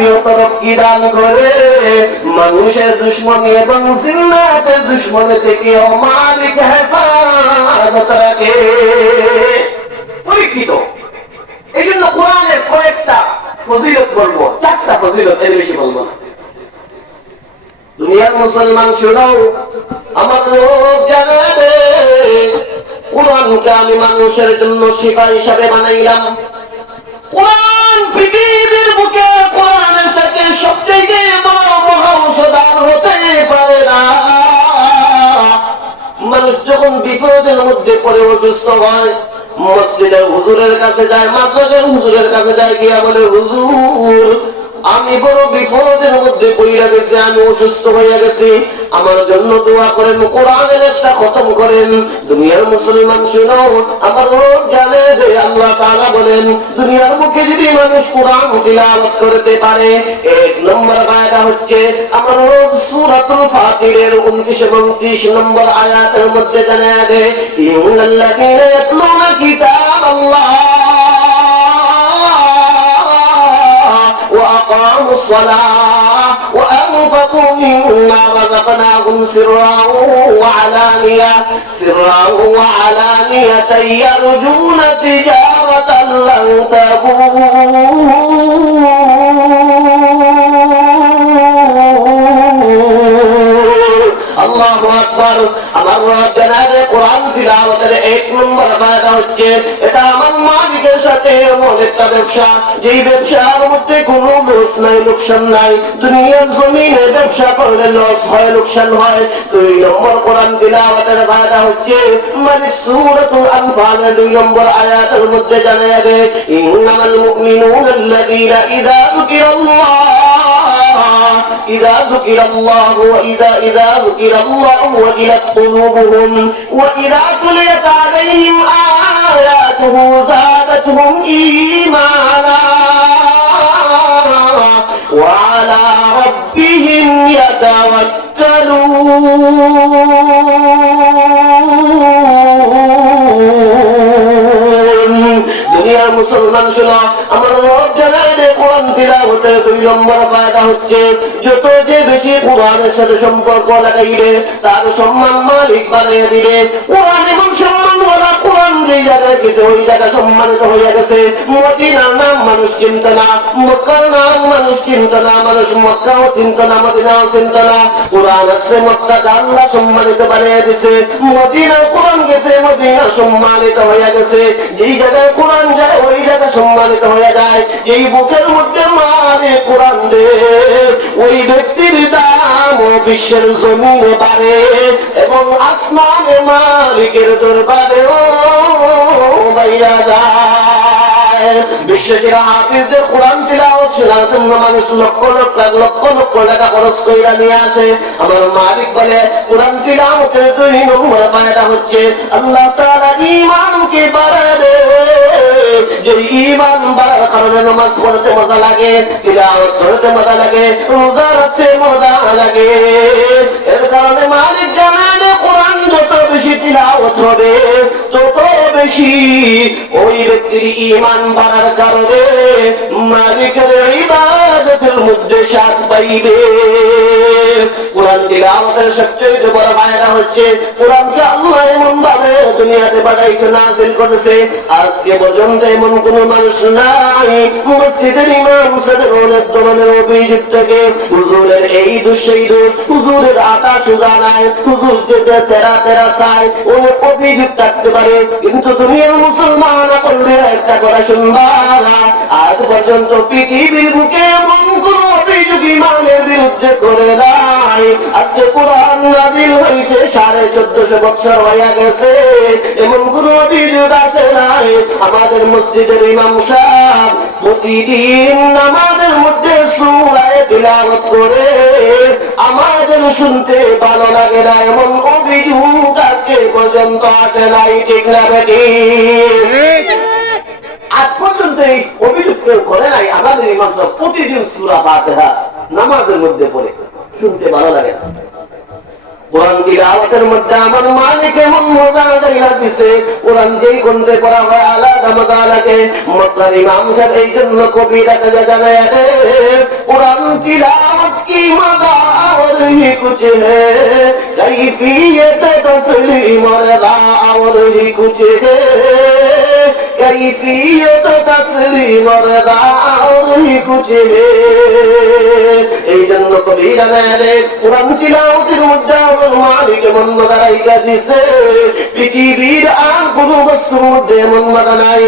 জাতীয় তরক্কি দান করে, মানুষের দুশ্মনী এবং জিন্নাতের দুশ্মনী থেকে মালিক হেফাজত রাখে। পরীক্ষিত। এই জন্য কোরআনের কয়েকটা ফজিলত বলবো, 4টা ফজিলত, এর বেশি বলবো না। দুনিয়ার মুসলমান শুনাও, আমার রব জানা দে, কোরআনকে আমি মানুষের জন্য শিফা হিসাবে বানাইলাম। কোরআন পৃথিবীর বুকে কোরআনের থেকে সবচেয়ে বড় মহা ঔষধার হতে পারে না। মানুষ যখন বিপদের মধ্যে পড়ে অসুস্থ হয়, মসজিদের হুজুরের কাছে যায়, মাদ্রাসার হুজুরের কাছে যায়, গিয়া বলে হুজুর আমি বড় বিপদের মধ্যে পড়িয়া গেছি, আমি অসুস্থ হইয়া গেছি, আমার জন্য দোয়া করেন, কোরআনের একটা খতম করেন। দুনিয়ার মুসলমান শুনো, আমার রব জানে যে আল্লাহ তাআলা বলেন, দুনিয়ার মুখে যদি মানুষ কোরআন তিলাওয়াত করতে পারে, 1 নম্বর ফায়দা হচ্ছে আমার রব সূরাতুল ফাতিরের 29 এবং 30 নম্বর আয়াতের মধ্যে জানায় দেয়, ইন্নাল্লাযীনা ইয়াতলুনা কিতাবাল্লাহ وأقاموا الصلاة وأنفقوا مما رزقناهم سرا وعلانية يرجون تجارة لن تبور আল্লাহু আকবার। আমার রব জানাবে কোরআন তিলাওয়াতের 1 নম্বর ফায়দা হচ্ছে এটা আমার মালিকের সাথে এমন একটা ব্যবসা, যেই ব্যবসার মধ্যে কোনো লস নাই, লোকসান নাই। দুনিয়ার জমিনে ব্যবসা করলে লস হয়, লোকসান হয়। 2 নম্বর কোরআন তিলাওয়াতের ফায়দা হচ্ছে মালিক সূরাতুল আনফালের 2 নম্বর আয়াতের মধ্যে জানায় দেয়, ইন্নামাল মুমিনুনা আল্লাযীনা ইযা ذكر الله وإذا ذكر الله وجلت قلوبهم وإذا تليت عليهم آياته زادتهم إيمانا وعلى ربهم يتوكلون। দুনিয়ার মুসলমান শোনো, আমার রব জানায় যে কোরআন তিলাওয়াতের 2 নম্বর ফায়দা হচ্ছে যত যে বেশি কোরআনের সাথে সম্পর্ক লাগাইবে তার সম্মান মালিক বানিয়ে দিবে। কোরআন এবং সম্মান বলা, কোরআন যেই জায়গায় গেছে ওই জায়গা সম্মানিত হইয়া গেছে। মদিনার নাম মানুষ চিনত না, মক্কার নাম মানুষ চিনত না, মানুষ মক্কাও চিনত না, মদিনাও চিনত না। কোরআন আছে মক্কাকে আল্লাহ সম্মানিত বানিয়ে দিছে, মদিনার কোরআন গেছে, মদিনা সম্মানিত হইয়া গেছে। যেই জায়গায় কোরআন যায় ওই জায়গা সম্মানিত হয়ে যায়। এই বুকের মধ্যে মানে কোরআন দে, ওই ব্যক্তির দাম ও বিশ্বের জমিনে বাড়ে এবং আসমানে মালিকের দরবারে ও বাইরা যায়। বিশ্বজির হাফিজদের কোরআন তিলাওয়াত শোনার জন্য মানুষ লক্ষ লক্ষ টাকা খরচ কইরা নিয়ে আসে। আমার মালিক বলে কোরআন তিলাওয়াতের 2 নম্বর ফায়দা হচ্ছে আল্লাহ তাআলা ঈমানকে বাড়াবে। যে ঈমান বাড়ার কারণে নামাজ পড়তে মজা লাগে, তিলাওয়াত করতে মজা লাগে, রোজা রাখতে মজা লাগে। এর কারণে মালিক জানেন কোরআন যত বেশি তিলাওয়াত হবে তত বেশি ওই ব্যক্তির ঈমান বাড়ার কারণে মালিকের ইবাদতের মধ্যে স্বাদ পাইবে। কোরআন তিলাওয়াতের সবচেয়ে বড় ফায়দা হচ্ছে কোরআনকে আল্লাহ এমন ভাবে দুনিয়াতে পাঠাইতে নাযিল করেছে, আজকে পর্যন্ত এমন কোন মানুষ নাই মসজিদের ইমাম সাহেব অনেক ধরনের অভিযোগ থেকে হুজুরের এই দোষ সেই দোষ, হুজুরের আটা সুজা নাই, হুজুর যেটা তেরা চায়, অনেক অভিযোগ থাকতে পারে। কিন্তু দুনিয়ার মুসলমান করলে একটা কথা শুনবা, আজ পর্যন্ত পৃথিবীর বুকে এমন কোন অভিযোগ ইমানের বিরুদ্ধে করে নাই। আজকে কোরআন নাযিল হয়েছে 1450 বছর হয়ে গেছে, এমন কোন অভিযোগ আসে নাই। আমাদের মসজিদের ইমাম সাহেব প্রতিদিন নামাজের মধ্যে সূরা তিলাওয়াত করে আমাদের শুনতে ভালো লাগে না, এমন অভিযোগ আজকে পর্যন্ত আসে নাই। ঠিক না বেটি? আজ পর্যন্ত এই অভিযোগ কেউ করে নাই। আমাদের ইমাম সাহেব প্রতিদিন সূরা ফাতিহা নামাজের মধ্যে পড়ে, শুনতে ভালো লাগে না। কোরআন তিলাওয়াতের মধ্যে আমার মালিক এমন মজা দেয়া দিছে, কোরআন যেই গন্ধে পড়া হয় আলাদা মজা লাগে। মতলব ইমাম সাহেব এই জন্য কবিরা জানায় কোরআন তিলাওয়াত কি মজা और ही कुछ है, कैफियत तस्लीम और अदा और ही कुछ है, कैफियत तस्लीम और अदा और ही कुछ है। এই জন্য কবিরা জানে কোরআন তিলাওয়াতের মধ্যে আমার মালিক এমন মজা রাইখা দিছে, পৃথিবীর আর কোনো বস্তুর মধ্যে এমন মজা নাই।